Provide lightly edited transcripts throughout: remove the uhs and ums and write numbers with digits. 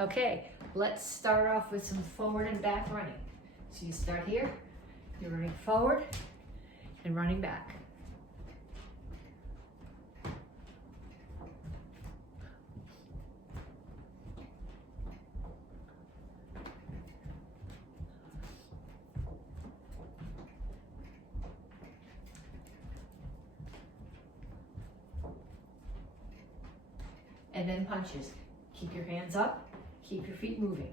Okay, let's start off with some forward and back running. So you start here, you're running forward and running back. And then punches. Keep your hands up, keep your feet moving.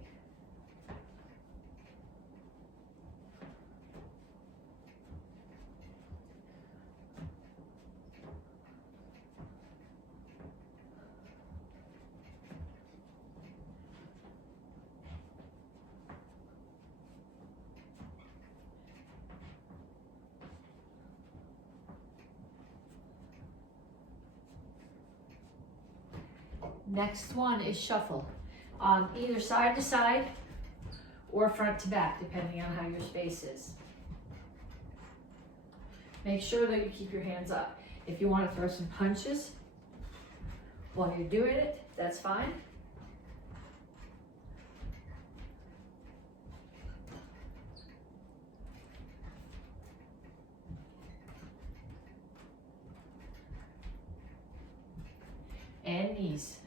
Next one is shuffle. Either side to side or front to back, depending on how your space is. Make sure that you keep your hands up. If you want to throw some punches while you're doing it, that's fine. And knees.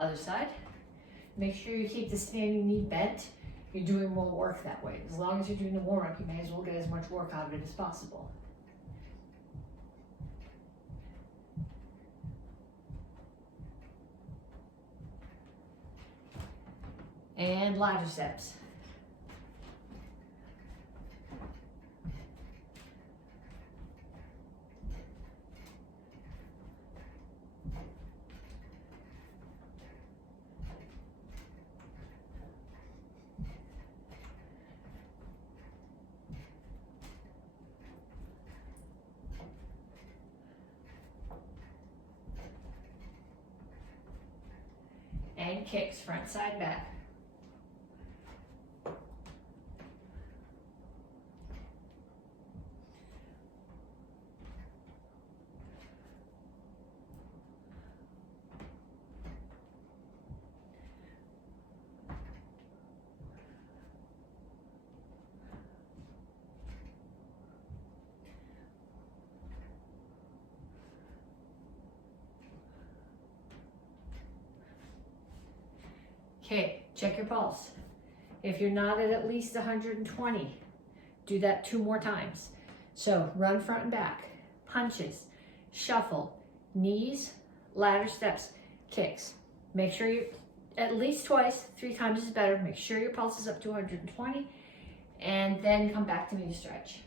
Other side. Make sure you keep the standing knee bent. You're doing more work that way. As long as you're doing the warm-up, you may as well get as much work out of it as possible. And ladder steps. And kicks, front, side, back. Okay, check your pulse. If you're not at least 120, do that 2 more times. So run front and back, punches, shuffle, knees, ladder steps, kicks. Make sure you, at least twice, 3 times is better. Make sure your pulse is up to 120, and then come back to me to stretch.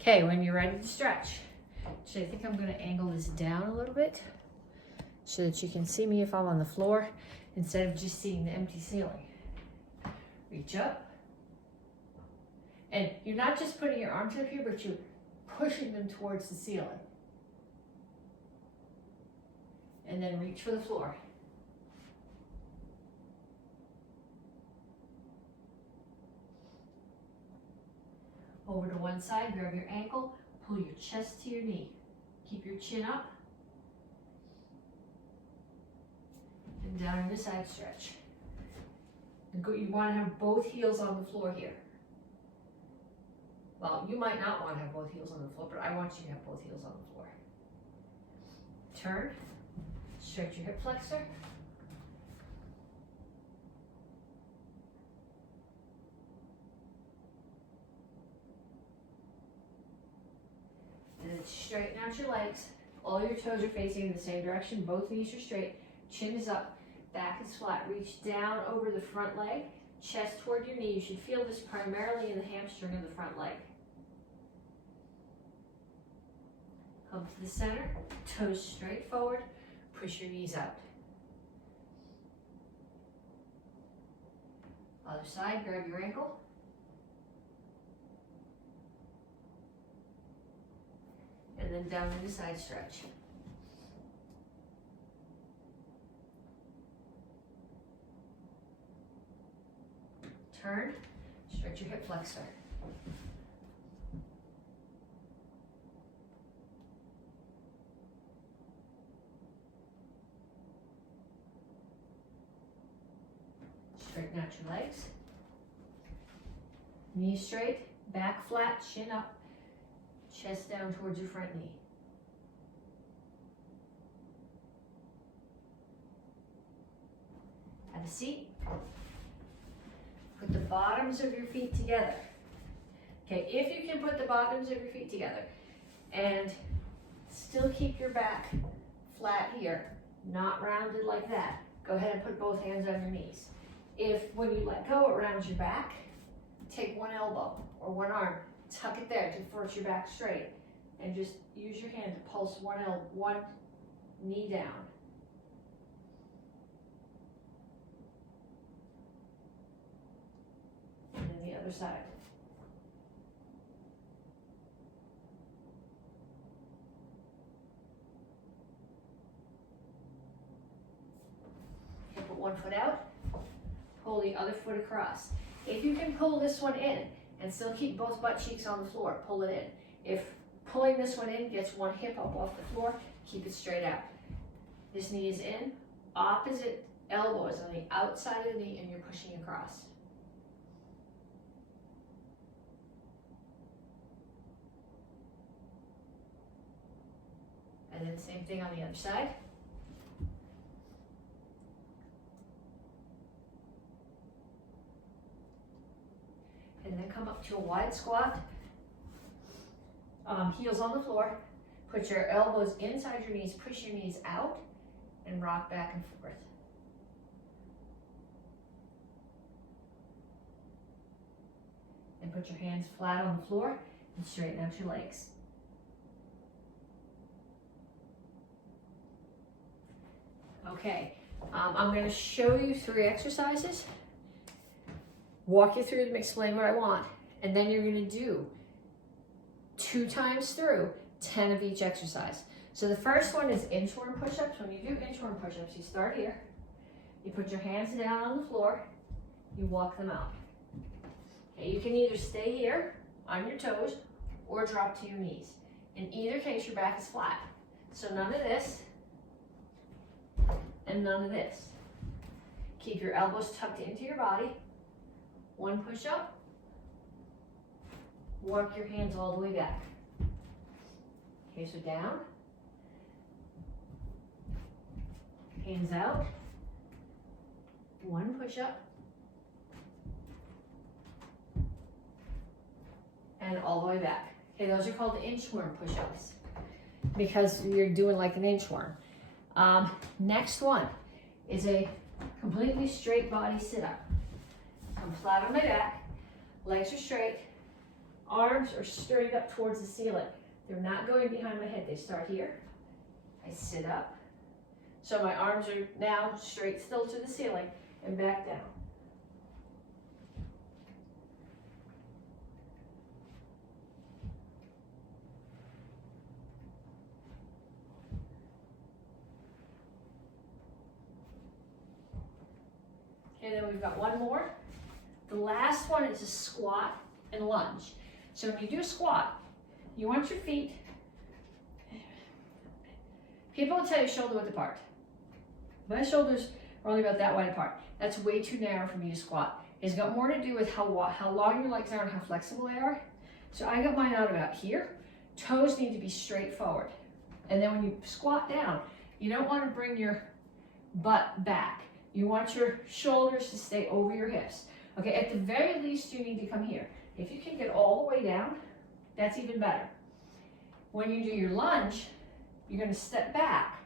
Okay, when you're ready to stretch, so I think I'm gonna angle this down a little bit so that you can see me if I'm on the floor instead of just seeing the empty ceiling. Reach up. And you're not just putting your arms up here, but you're pushing them towards the ceiling. And then reach for the floor. Over to one side, grab your ankle, pull your chest to your knee. Keep your chin up. And down in the side stretch. You want to have both heels on the floor here. Well, you might not want to have both heels on the floor, but I want you to have both heels on the floor. Turn, stretch your hip flexor. And then straighten out your legs. All your toes are facing in the same direction. Both knees are straight. Chin is up. Back is flat. Reach down over the front leg. Chest toward your knee. You should feel this primarily in the hamstring of the front leg. Come to the center. Toes straight forward. Push your knees out. Other side. Grab your ankle. And then down into side stretch. turn, stretch your hip flexor. Straighten out your legs. Knees straight, back flat, chin up, chest down towards your front knee. Have a seat. Put the bottoms of your feet together. Okay, if you can put the bottoms of your feet together and still keep your back flat here, not rounded like that, go ahead and put both hands on your knees. If when you let go, it rounds your back, take one elbow or one arm, tuck it there to force your back straight, and just use your hand to pulse one knee down. And then the other side. Okay, put one foot out, pull the other foot across. If you can pull this one in and still keep both butt cheeks on the floor, pull it in. If pulling this one in gets one hip up off the floor, keep it straight out. This knee is in, opposite elbow is on the outside of the knee, and you're pushing across. And then same thing on the other side. And then come up to a wide squat. Heels on the floor. Put your elbows inside your knees, push your knees out, and rock back and forth. And put your hands flat on the floor and straighten out your legs. Okay, I'm going to show you 3 exercises, walk you through them, explain what I want, and then you're going to do 2 times through 10 of each exercise. So the first one is inchworm push-ups. When you do inchworm push-ups, you start here, you put your hands down on the floor, you walk them out. Okay, you can either stay here on your toes or drop to your knees. In either case, your back is flat. So none of this and none of this. Keep your elbows tucked into your body. 1 push-up. Work your hands all the way back. Okay, so down. Hands out. 1 push-up. And all the way back. Okay, those are called inchworm push-ups because you're doing like an inchworm. Next one is a completely straight body sit-up. I'm flat on my back, legs are straight, arms are straight up towards the ceiling. They're not going behind my head, they start here. I sit up, so my arms are now straight still to the ceiling and back down. And then we've got one more. The last one is a squat and lunge. So when you do a squat, you want your feet, people will tell you shoulder width apart. My shoulders are only about that wide apart. That's way too narrow for me to squat. It's got more to do with how long your legs are and how flexible they are. So I got mine out about here. Toes need to be straight forward. And then when you squat down, you don't want to bring your butt back. You want your shoulders to stay over your hips. Okay, at the very least, you need to come here. If you can get all the way down, that's even better. When you do your lunge, you're going to step back,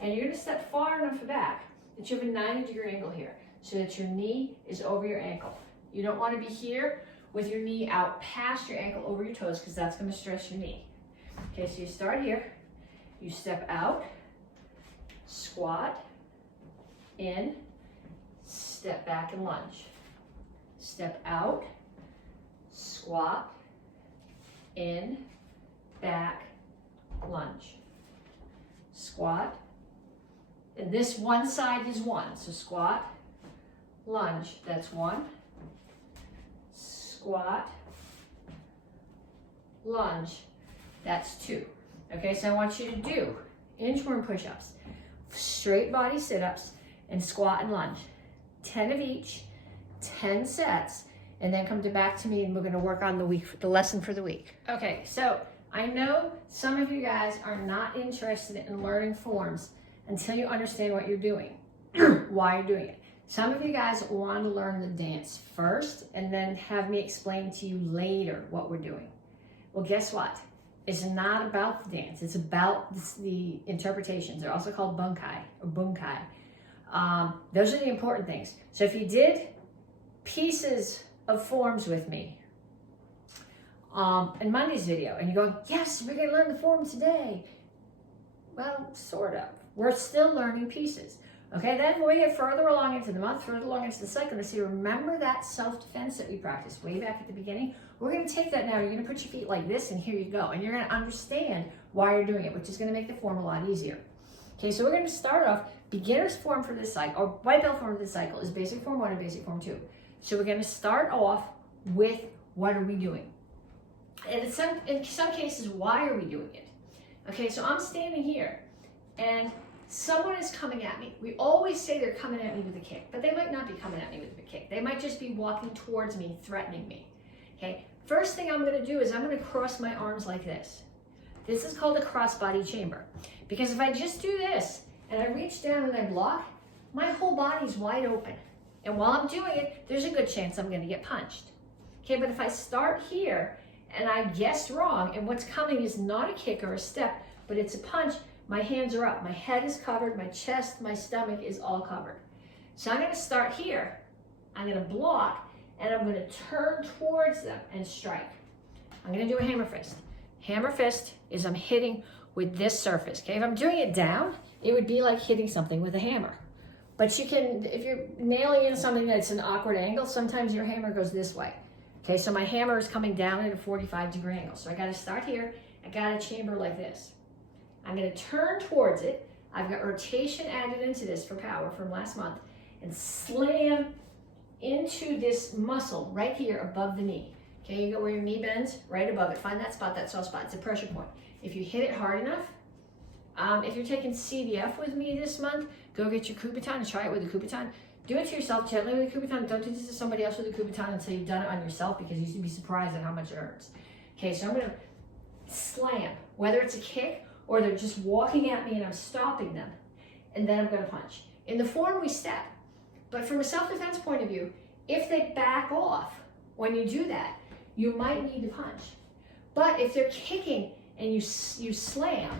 and you're going to step far enough back that you have a 90-degree angle here, so that your knee is over your ankle. You don't want to be here with your knee out past your ankle over your toes, because that's going to stress your knee. Okay, so you start here, you step out, squat, in, step back and lunge. Step out, squat, in, back, lunge. Squat, and this one side is 1, so squat, lunge, that's 1, squat, lunge. That's 2. Okay, so I want you to do inchworm push-ups, straight body sit-ups, and squat and lunge. 10 of each, 10 sets, and then come back to me and we're gonna work on the lesson for the week. Okay, so I know some of you guys are not interested in learning forms until you understand what you're doing, why you're doing it. Some of you guys want to learn the dance first and then have me explain to you later what we're doing. Well, guess what? It's not about the dance. It's about the interpretations. They're also called bunkai or bunkai. Those are the important things. So if you did pieces of forms with me in Monday's video and you're going, yes, we're going to learn the form today. Well, sort of. We're still learning pieces. Okay, then when we get further along into the month, further along into the cycle, and see, remember that self-defense that we practiced way back at the beginning? We're going to take that now. You're going to put your feet like this, and here you go. And you're going to understand why you're doing it, which is going to make the form a lot easier. Okay, so we're going to start off, beginner's form for this cycle, or white belt form for this cycle is basic form 1 and basic form 2. So we're going to start off with what are we doing? And in some cases, why are we doing it? Okay, so I'm standing here, and someone is coming at me. We always say they're coming at me with a kick, but they might not be coming at me with a kick. They might just be walking towards me, threatening me. Okay, first thing I'm gonna do is I'm gonna cross my arms like this. This is called a cross-body chamber. Because if I just do this, and I reach down and I block, my whole body's wide open. And while I'm doing it, there's a good chance I'm gonna get punched. Okay, but if I start here, and I guessed wrong, and what's coming is not a kick or a step, but it's a punch, my hands are up, my head is covered, my chest, my stomach is all covered. So I'm gonna start here, I'm gonna block, and I'm gonna turn towards them and strike. I'm gonna do a hammer fist. Hammer fist is I'm hitting with this surface, okay? If I'm doing it down, it would be like hitting something with a hammer. But you can, if you're nailing in something that's an awkward angle, sometimes your hammer goes this way. Okay, so my hammer is coming down at a 45-degree angle. So I gotta start here, I got a chamber like this. I'm gonna turn towards it. I've got rotation added into this for power from last month and slam into this muscle right here above the knee. Okay, you go where your knee bends, right above it. Find that spot, that soft spot. It's a pressure point. If you hit it hard enough, if you're taking CDF with me this month, go get your Kubiton and try it with the Kubiton. Do it to yourself gently with the Kubiton. Don't do this to somebody else with the Kubiton until you've done it on yourself, because you should be surprised at how much it hurts. Okay, so I'm gonna slam, whether it's a kick or they're just walking at me and I'm stopping them, and then I'm gonna punch. In the form, we step, but from a self-defense point of view, if they back off when you do that, you might need to punch. But if they're kicking and you slam,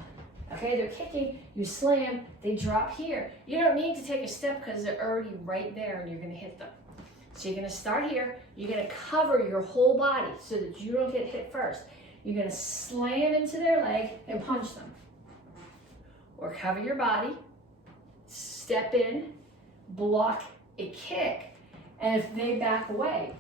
okay, they're kicking, you slam, they drop here. You don't need to take a step because they're already right there and you're gonna hit them. So you're gonna start here, you're gonna cover your whole body so that you don't get hit first. You're gonna slam into their leg and punch them. Or cover your body, step in, block a kick, and if they back away,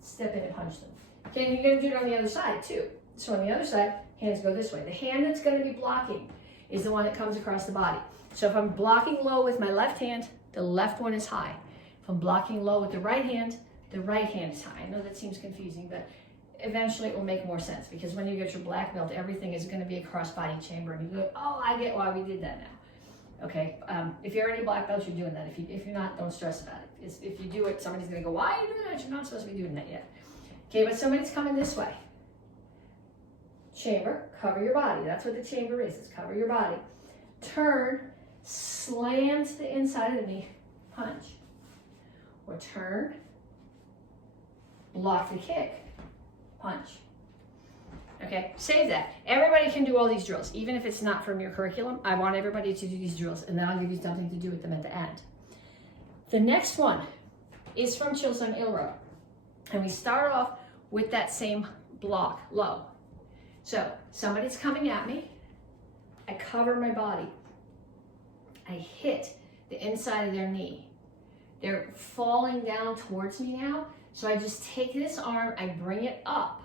step in and punch them. Okay, and you're gonna do it on the other side too. So on the other side, hands go this way. The hand that's gonna be blocking is the one that comes across the body. So if I'm blocking low with my left hand, the left one is high. If I'm blocking low with the right hand is high. I know that seems confusing, but eventually it will make more sense, because when you get your black belt, everything is going to be a cross-body chamber, and you go, oh, I get why we did that now. Okay, if you're already black belt, you're doing that. If you're not, don't stress about it. If you do it, somebody's going to go, why are you doing that? You're not supposed to be doing that yet. Okay, but somebody's coming this way. Chamber, cover your body. That's what the chamber is. It's cover your body. Turn, slam to the inside of the knee, punch. Or turn, block the kick, punch. Okay, save that. Everybody can do all these drills, even if it's not from your curriculum. I want everybody to do these drills, and then I'll give you something to do with them at the end. The next one is from Chilsung Ilro, and we start off with that same block, low. So somebody's coming at me, I cover my body, I hit the inside of their knee. They're falling down towards me now, so I just take this arm, I bring it up.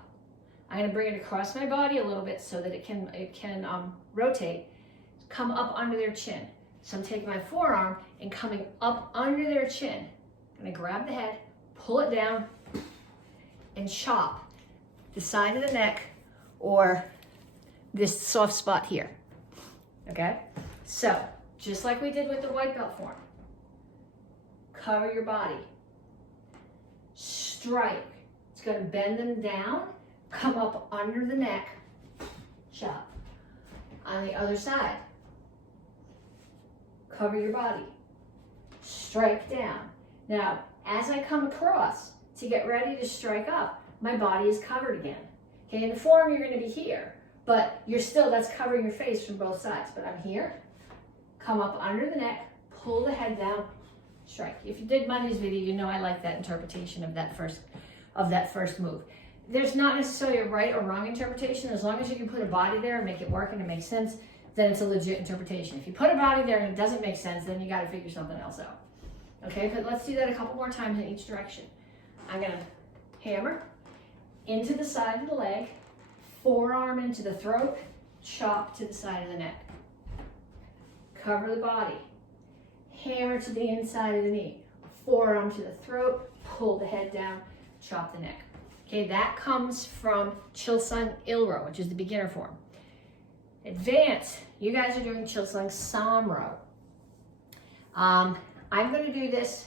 I'm gonna bring it across my body a little bit so that it can rotate, come up under their chin. So I'm taking my forearm and coming up under their chin. I'm gonna grab the head, pull it down, and chop the side of the neck or this soft spot here, okay? So, just like we did with the white belt form, cover your body, strike. It's gonna bend them down, come up under the neck, chop. On the other side, cover your body, strike down. Now, as I come across to get ready to strike up, my body is covered again. Okay, in the form, you're gonna be here, but that's covering your face from both sides. But I'm here, come up under the neck, pull the head down, strike. If you did Monday's video, you know I like that interpretation of that first move. There's not necessarily a right or wrong interpretation. As long as you can put a body there and make it work and it makes sense, then it's a legit interpretation. If you put a body there and it doesn't make sense, then you gotta figure something else out. Okay, but let's do that a couple more times in each direction. I'm gonna hammer into the side of the leg, forearm into the throat, chop to the side of the neck. Cover the body, hammer to the inside of the knee, forearm to the throat, pull the head down, chop the neck. Okay, that comes from Chilsung Ilro, which is the beginner form. Advanced, you guys are doing Chilsung Samro. I'm going to do this.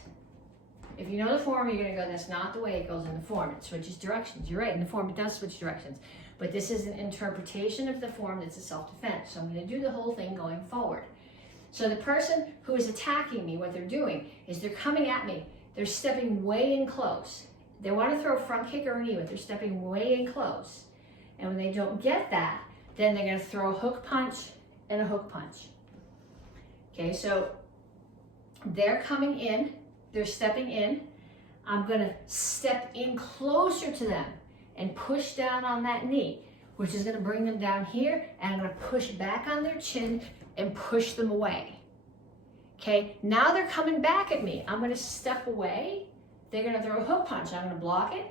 If you know the form, you're going to go, that's not the way it goes in the form. It switches directions. You're right, in the form it does switch directions. But this is an interpretation of the form that's a self-defense. So I'm going to do the whole thing going forward. So the person who is attacking me, what they're doing is they're coming at me. They're stepping way in close. They want to throw a front kick or a knee, but they're stepping way in close. And when they don't get that, then they're going to throw a hook punch and a hook punch. Okay, so they're coming in, they're stepping in. I'm going to step in closer to them and push down on that knee, which is going to bring them down here, and I'm going to push back on their chin and push them away. Okay, now they're coming back at me. I'm going to step away. They're going to throw a hook punch. I'm going to block it,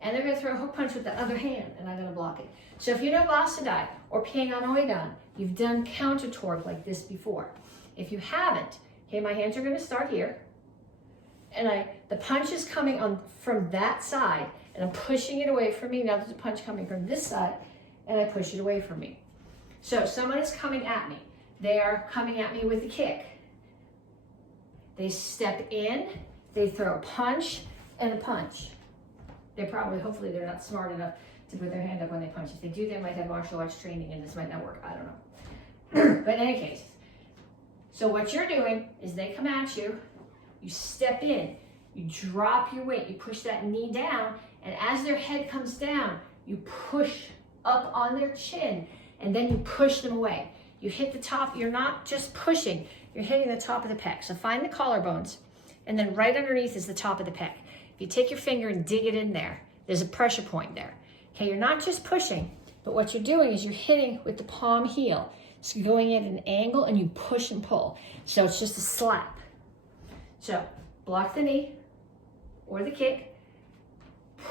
and they're going to throw a hook punch with the other hand, and I'm going to block it. So if you know Basadai or Pyongan, you've done counter torque like this before. If you haven't, okay, my hands are going to start here, and the punch is coming on from that side, and I'm pushing it away from me. Now there's a punch coming from this side, and I push it away from me. So someone is coming at me. They are coming at me with a kick. They step in, they throw a punch and a punch. Hopefully they're not smart enough to put their hand up when they punch. If they do, they might have martial arts training and this might not work, I don't know. But in any case, so what you're doing is they come at you, you step in, you drop your weight, you push that knee down, and as their head comes down, you push up on their chin, and then you push them away. You hit the top, you're not just pushing, you're hitting the top of the pec. So find the collarbones, and then right underneath is the top of the pec. If you take your finger and dig it in there, there's a pressure point there. Okay, you're not just pushing, but what you're doing is you're hitting with the palm heel. It's going at an angle and you push and pull. So it's just a slap. So block the knee or the kick,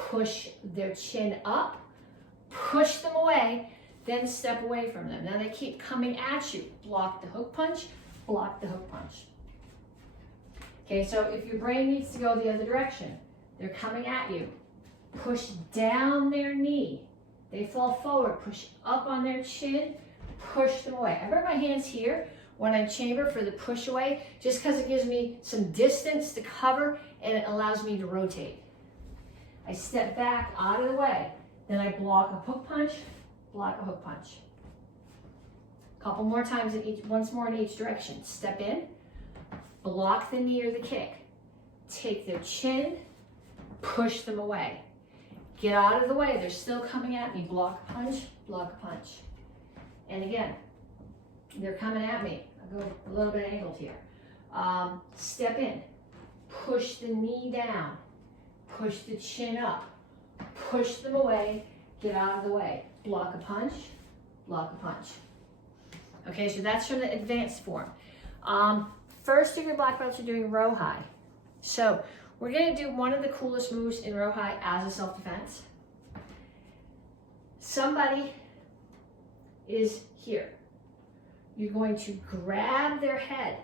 push their chin up, push them away, then step away from them. Now they keep coming at you. Block the hook punch, block the hook punch. Okay, so if your brain needs to go the other direction, they're coming at you. Push down their knee. They fall forward, push up on their chin, push them away. I bring my hands here when I chamber for the push away, just because it gives me some distance to cover and it allows me to rotate. I step back out of the way, then I block a hook punch, block a hook punch. A couple more times, once more in each direction. Step in, block the knee or the kick, take their chin, push them away. Get out of the way, they're still coming at me. Block a punch, block a punch. And again, they're coming at me. I'll go a little bit angled here. Step in, push the knee down, push the chin up, push them away, get out of the way. Block a punch, block a punch. Okay, so that's from the advanced form. First degree black belts are doing row high. So we're going to do one of the coolest moves in row high as a self-defense. Somebody is here. You're going to grab their head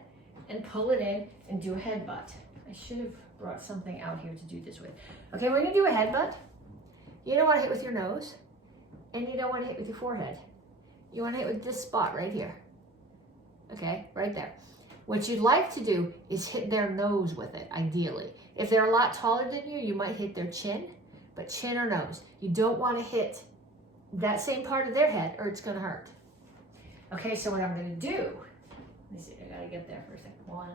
and pull it in and do a headbutt. I should have brought something out here to do this with. Okay, we're going to do a headbutt. You don't want to hit with your nose, and you don't want to hit with your forehead. You want to hit with this spot right here. Okay, right there. What you'd like to do is hit their nose with it, ideally. If they're a lot taller than you, you might hit their chin, but chin or nose. You don't want to hit that same part of their head or it's going to hurt. Okay, so what I'm going to do, let me see, I got to get there for a second. 1,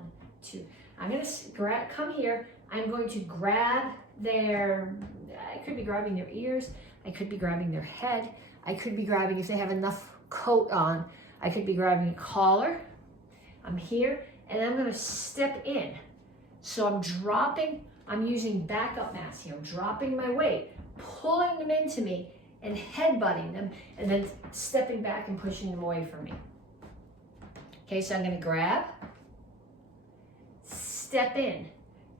2. I'm going to come here. I'm going to grab I could be grabbing their ears. I could be grabbing their head. I could be grabbing, if they have enough coat on, I could be grabbing a collar. I'm here, and I'm going to step in. So I'm using backup mass here. I'm dropping my weight, pulling them into me, and headbutting them, and then stepping back and pushing them away from me. Okay, so I'm going to grab, step in,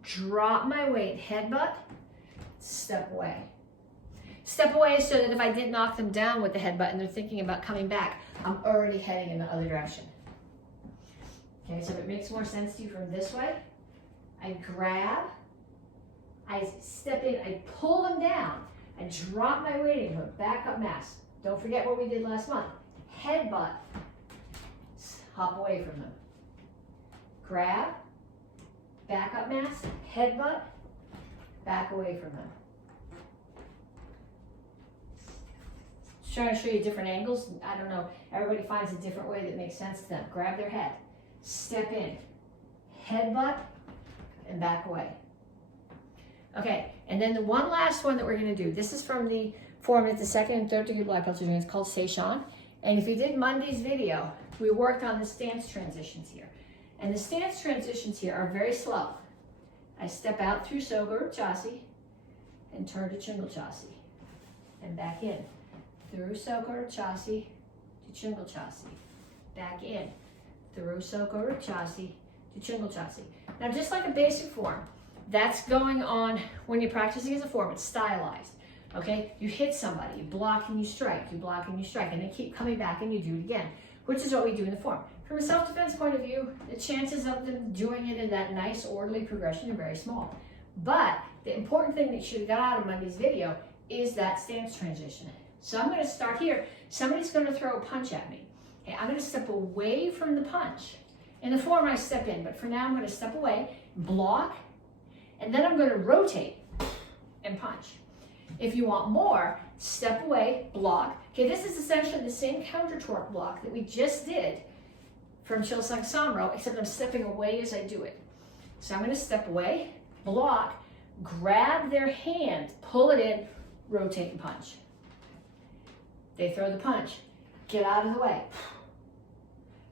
drop my weight, headbutt, step away. Step away so that if I didn't knock them down with the headbutt and they're thinking about coming back, I'm already heading in the other direction. Okay, so if it makes more sense to you from this way, I grab, I step in, I pull them down, I drop my weight into it, back up mass. Don't forget what we did last month. Headbutt, hop away from them. Grab, back up mass, headbutt, back away from them. Just trying to show you different angles. I don't know, everybody finds a different way that makes sense to them. Grab their head, step in, headbutt, and back away. Okay, and then the one last one that we're going to do, this is from the form that the 2nd and 3rd degree black belts are doing. It's called Seishan. And if you did Monday's video, we worked on the stance transitions here. And the stance transitions here are very slow. I step out through Soga Chasi and turn to Chingle Chasi and back in. Through Soga Chasi to Chingle Chasi. Back in. Through Soga Chasi to Chingle Chasi. Now, just like a basic form, that's going on when you're practicing as a form. It's stylized, okay? You hit somebody, you block and you strike, you block and you strike, and they keep coming back and you do it again, which is what we do in the form. From a self-defense point of view, the chances of them doing it in that nice, orderly progression are very small. But the important thing that you should have got out of Monday's video is that stance transition. So I'm going to start here. Somebody's going to throw a punch at me. Okay, I'm going to step away from the punch. In the form, I step in, but for now, I'm going to step away, block, and then I'm going to rotate and punch. If you want more, step away, block. Okay, this is essentially the same counter torque block that we just did from Chilsung Samro, except I'm stepping away as I do it. So I'm going to step away, block, grab their hand, pull it in, rotate and punch. They throw the punch. Get out of the way.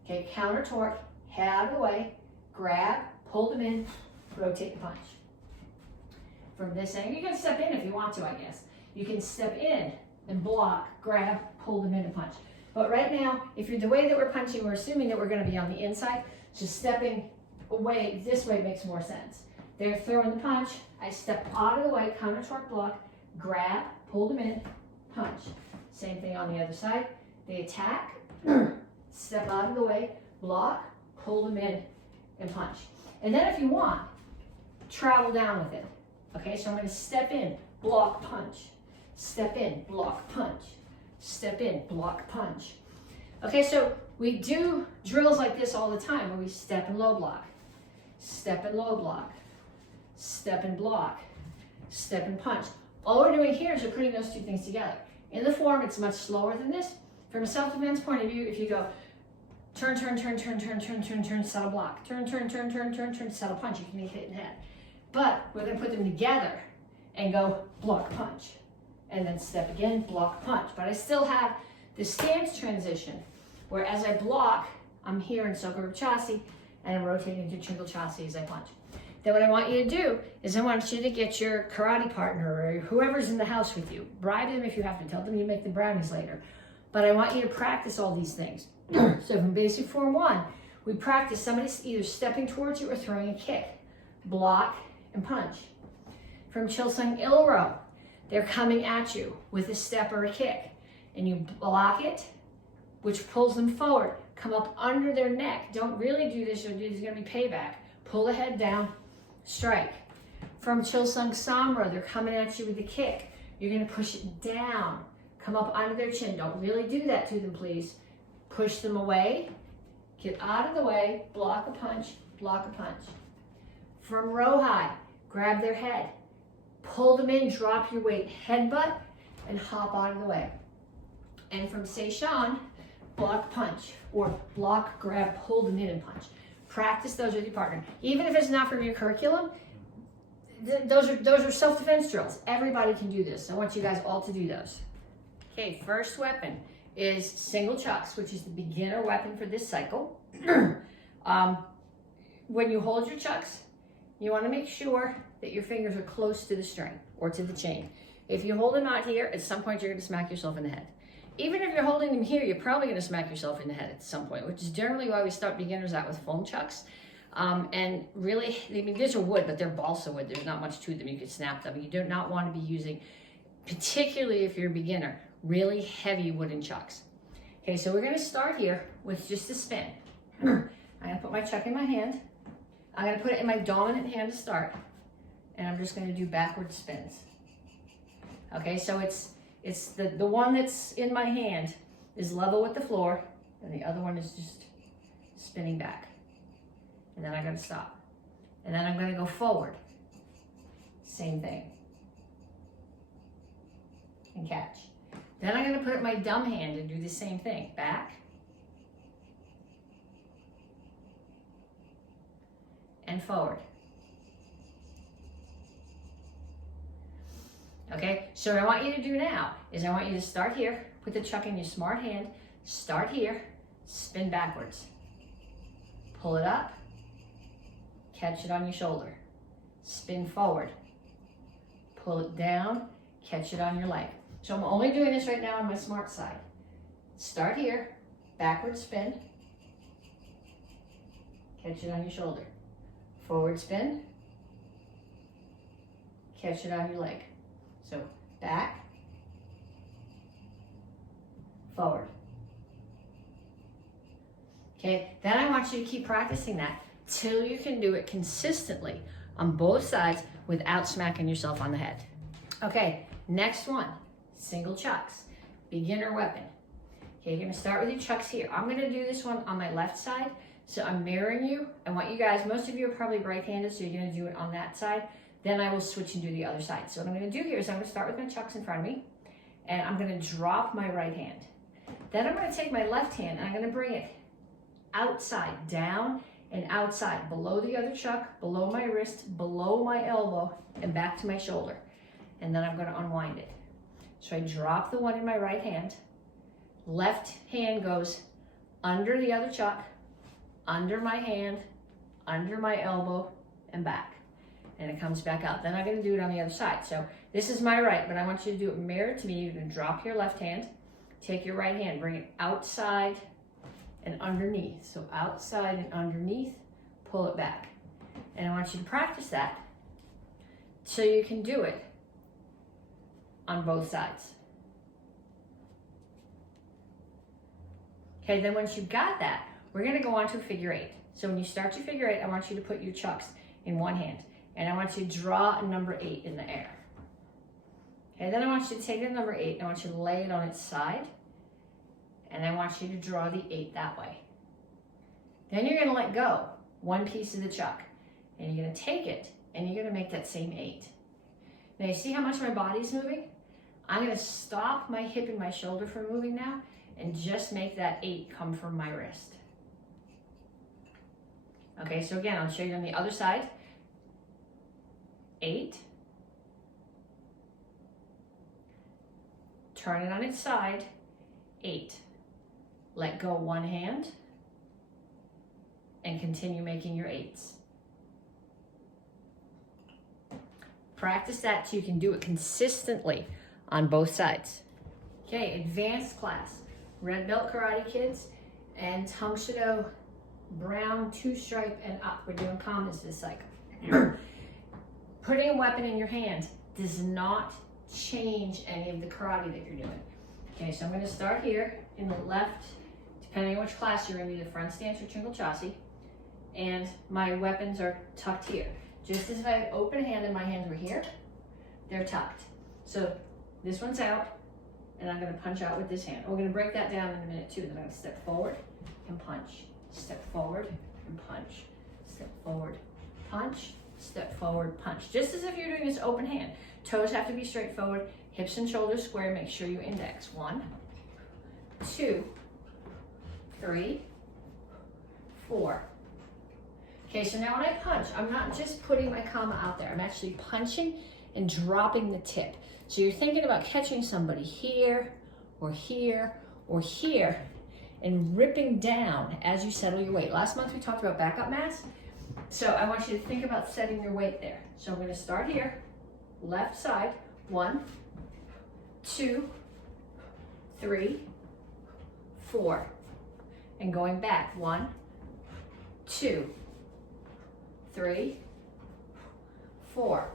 Okay, counter torque, head out of the way, grab, pull them in, rotate and punch. From this angle, you can step in if you want to, I guess. You can step in and block, grab, pull them in and punch. But right now, if you're the way that we're punching, we're assuming that we're going to be on the inside. So stepping away this way makes more sense. They're throwing the punch. I step out of the way, counter torque block, grab, pull them in, punch. Same thing on the other side. They attack, step out of the way, block, pull them in, and punch. And then if you want, travel down with it. Okay, so I'm going to step in, block, punch. Step in, block, punch. Step in, block, punch. Okay, so we do drills like this all the time where we step and low block. Step and low block. Step and block. Step and punch. All we're doing here is we're putting those two things together. In the form, it's much slower than this. From a self-defense point of view, if you go turn, turn, turn, turn, turn, turn, turn, turn, settle block. Turn, turn, turn, turn, turn, turn, settle punch. You can hit it in the head. But we're going to put them together and go block, punch. And then step again, block, punch. But I still have the stance transition where as I block, I'm here in Soga Chasi and I'm rotating to Chingle Chasi as I punch. Then what I want you to do is I want you to get your karate partner or whoever's in the house with you. Bribe them if you have to. Tell them you make the brownies later. But I want you to practice all these things. So from basic form 1, we practice somebody either stepping towards you or throwing a kick. Block and punch. From Chilsung Ilro, they're coming at you with a step or a kick. And you block it, which pulls them forward. Come up under their neck. Don't really do this, or there's going to be payback. Pull the head down, strike. From Chilsung Samro, they're coming at you with a kick. You're gonna push it down. Come up under their chin. Don't really do that to them, please. Push them away. Get out of the way. Block a punch, block a punch. From row high, grab their head. Pull them in, drop your weight, headbutt, and hop out of the way. And from Seishan, block, punch, or block, grab, pull them in and punch. Practice those with your partner. Even if it's not from your curriculum, those are self-defense drills. Everybody can do this. I want you guys all to do those. Okay, first weapon is single chucks, which is the beginner weapon for this cycle. When you hold your chucks, you want to make sure that your fingers are close to the string or to the chain. If you hold them out here, at some point you're going to smack yourself in the head. Even if you're holding them here, you're probably going to smack yourself in the head at some point, which is generally why we start beginners out with foam chucks. And really, I mean, these are wood, but they're balsa wood. There's not much to them. You can snap them. You do not want to be using, particularly if you're a beginner, really heavy wooden chucks. Okay, so we're going to start here with just a spin. I'm going to put my chuck in my hand. I'm going to put it in my dominant hand to start. And I'm just going to do backward spins. Okay, so it's the one that's in my hand is level with the floor, and the other one is just spinning back. And then I'm going to stop. And then I'm going to go forward. Same thing. And catch. Then I'm going to put my dumb hand and do the same thing. Back. And forward. Okay, so what I want you to do now is I want you to start here, put the chuck in your smart hand, start here, spin backwards. Pull it up, catch it on your shoulder. Spin forward. Pull it down, catch it on your leg. So I'm only doing this right now on my smart side. Start here, backward spin, catch it on your shoulder. Forward spin, catch it on your leg. So back, forward. Okay, then I want you to keep practicing that till you can do it consistently on both sides without smacking yourself on the head. Okay, next one, single chucks, beginner weapon. Okay, you're gonna start with your chucks here. I'm gonna do this one on my left side, so I'm mirroring you. I want you guys, most of you are probably right-handed, so you're gonna do it on that side. Then I will switch and do the other side. So what I'm going to do here is I'm going to start with my chucks in front of me, and I'm going to drop my right hand. Then I'm going to take my left hand and I'm going to bring it outside, down and outside, below the other chuck, below my wrist, below my elbow, and back to my shoulder. And then I'm going to unwind it. So I drop the one in my right hand. Left hand goes under the other chuck, under my hand, under my elbow, and back. And it comes back out. Then I'm going to do it on the other side. So this is my right, but I want you to do it mirror to me. You're going to drop your left hand, take your right hand, bring it outside and underneath. So outside and underneath, pull it back. And I want you to practice that so you can do it on both sides. Okay, then once you've got that, we're going to go on to a figure eight. So when you start your figure eight, I want you to put your chucks in one hand. And I want you to draw a number 8 in the air. Okay, then I want you to take the number 8, and I want you to lay it on its side. And I want you to draw the 8 that way. Then you're going to let go one piece of the chuck. And you're going to take it, and you're going to make that same 8. Now you see how much my body's moving? I'm going to stop my hip and my shoulder from moving now, and just make that 8 come from my wrist. Okay, so again, I'll show you on the other side. 8, turn it on its side, 8, let go one hand, and continue making your 8s. Practice that so you can do it consistently on both sides. Okay, advanced class, red belt karate kids, and Tang Soo brown 2-stripe and up. We're doing commons this cycle. Putting a weapon in your hand does not change any of the karate that you're doing. Okay, so I'm going to start here in the left, depending on which class you're in, either front stance or Chingle Chassi, and my weapons are tucked here. Just as if I had open hand and my hands were here, they're tucked. So This one's out, and I'm gonna punch out with this hand. We're gonna break that down in a minute too. Then I'm gonna step forward and punch, step forward and punch, step forward, punch, step forward, punch. Just as if you're doing this open hand. Toes have to be straight forward, hips and shoulders square. Make sure you index. 1, 2, 3, 4. Okay, so now when I punch, I'm not just putting my kama out there. I'm actually punching and dropping the tip. So you're thinking about catching somebody here, or here, or here, and ripping down as you settle your weight. Last month we talked about backup mass. So I want you to think about setting your weight there. So I'm gonna start here, left side, 1, 2, 3, 4. And going back, 1, 2, 3, 4.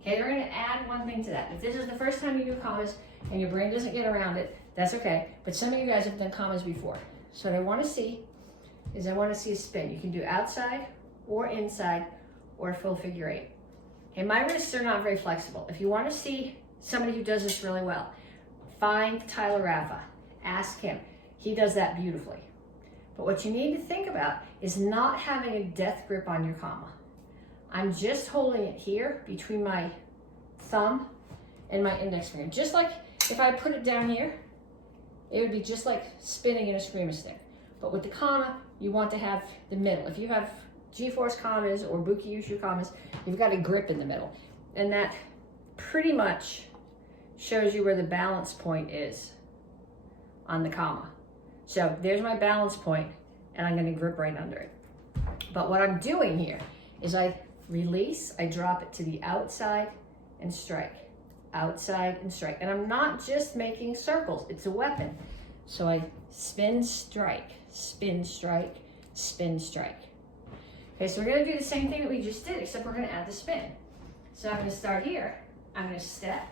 Okay, we're gonna add one thing to that. If this is the first time you do kamas and your brain doesn't get around it, that's okay. But some of you guys have done kamas before. So what I wanna see is I wanna see a spin. You can do outside or inside or a full figure 8. Okay, my wrists are not very flexible. If you wanna see somebody who does this really well, find Tyler Rafa, ask him. He does that beautifully. But what you need to think about is not having a death grip on your kama. I'm just holding it here between my thumb and my index finger. Just like if I put it down here, it would be just like spinning in a screamer stick. But with the kama, you want to have the middle. If you have G-force kamas or Buki Yushu kamas, you've got a grip in the middle. And that pretty much shows you where the balance point is on the kama. So there's my balance point, and I'm gonna grip right under it. But what I'm doing here is I release, I drop it to the outside and strike, outside and strike. And I'm not just making circles, it's a weapon. So I spin, strike, spin, strike, spin, strike. Okay, so we're gonna do the same thing that we just did, except we're gonna add the spin. So I'm gonna start here, I'm gonna step,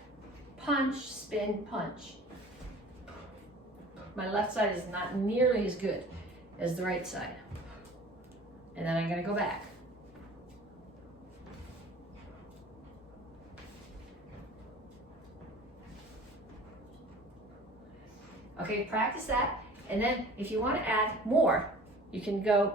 punch, spin, punch. My left side is not nearly as good as the right side. And then I'm gonna go back. Okay, practice that. And then if you want to add more, you can go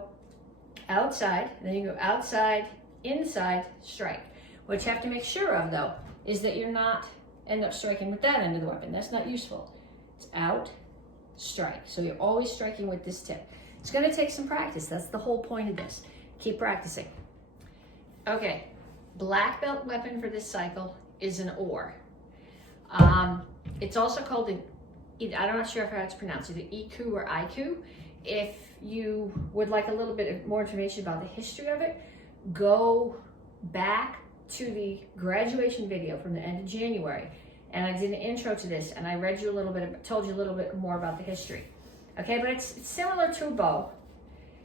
outside, and then you go outside, inside, strike. What you have to make sure of though, is that you're not end up striking with that end of the weapon. That's not useful. It's out, strike. So you're always striking with this tip. It's gonna take some practice. That's the whole point of this. Keep practicing. Okay, black belt weapon for this cycle is an oar. It's also called an, I'm not sure how it's pronounced, either iku or aiku. If you would like a little bit more information about the history of it, go back to the graduation video from the end of January. And I did an intro to this, and I read you a little bit, told you a little bit more about the history. Okay, but it's similar to a bow,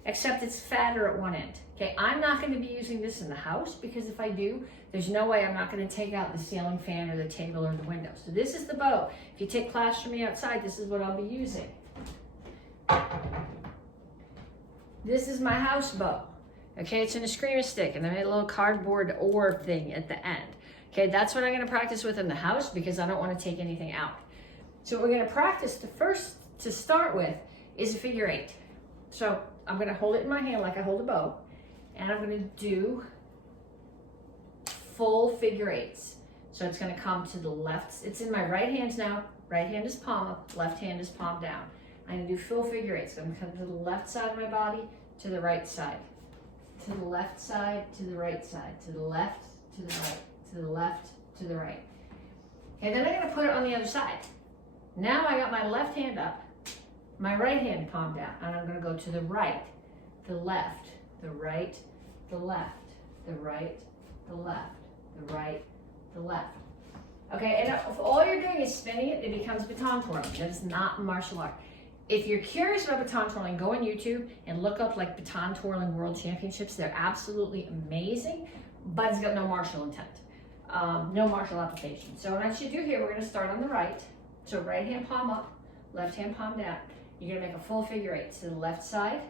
except it's fatter at one end. Okay, I'm not going to be using this in the house, because if I do, there's no way I'm not going to take out the ceiling fan or the table or the window. So this is the bow. If you take class from me outside, this is what I'll be using. This is my house bow. Okay, it's in a screamer stick, and I made a little cardboard oar thing at the end. Okay, that's what I'm going to practice with in the house, because I don't want to take anything out. So what we're going to practice to start with is a figure 8. So I'm going to hold it in my hand like I hold a bow, and I'm going to do full figure 8s. So it's going to come to the left. It's in my right hand now. Right hand is palm up, left hand is palm down. I'm going to do full figure 8s. So I'm going to come to the left side of my body, to the right side, to the left side, to the right side, to the left, to the right, to the left, to the right. Okay, then I'm going to put it on the other side. Now I got my left hand up, my right hand palm down, and I'm going to go to the right, the left, the right, the left, the right, the left, the right, the left. Okay, and if all you're doing is spinning it, it becomes baton twirling. That is not martial art. If you're curious about baton twirling, go on YouTube and look up like baton twirling world championships. They're absolutely amazing, but it's got no martial intent, no martial application. So what I should do here, we're going to start on the right. So right hand palm up, left hand palm down. You're going to make a full figure 8 to the left side,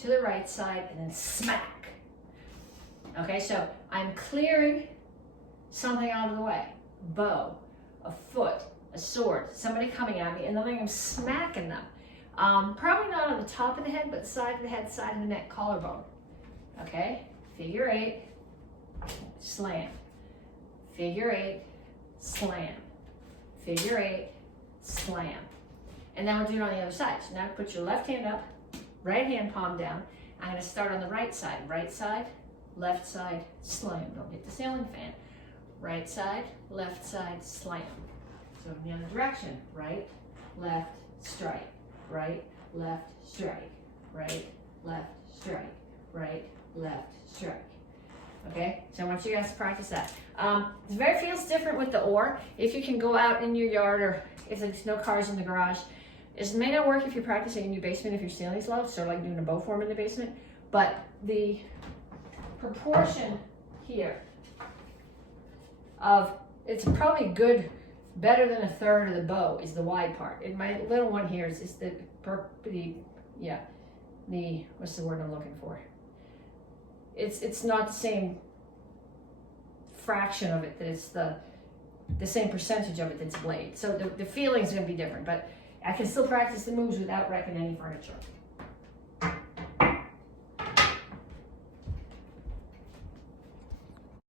to the right side, and then smack. Okay, so I'm clearing something out of the way. Bow, a foot, a sword, somebody coming at me, and then I'm smacking them. Probably not on the top of the head, but side of the head, side of the neck, collarbone. Okay, figure 8, slam. Figure 8, slam. Figure 8, slam. And then we'll do it on the other side. So now put your left hand up, right hand palm down. I'm going to start on the right side, left side, slam. Don't hit the ceiling fan. Right side, left side, slam. So in the other direction, right, left, strike, right, left, strike, right, left, strike, right, left, strike. Okay, so I want you guys to practice that. It feels different with the oar. If you can go out in your yard or if there's no cars in the garage, it may not work if you're practicing in your basement if your ceiling's low, so like doing a bow form in the basement, but the proportion here of, it's probably good, better than a third of the bow is the wide part. And my little one here is the what's the word I'm looking for? It's not the same fraction of it that it's the same percentage of it that's blade. So the feeling's gonna be different, but I can still practice the moves without wrecking any furniture.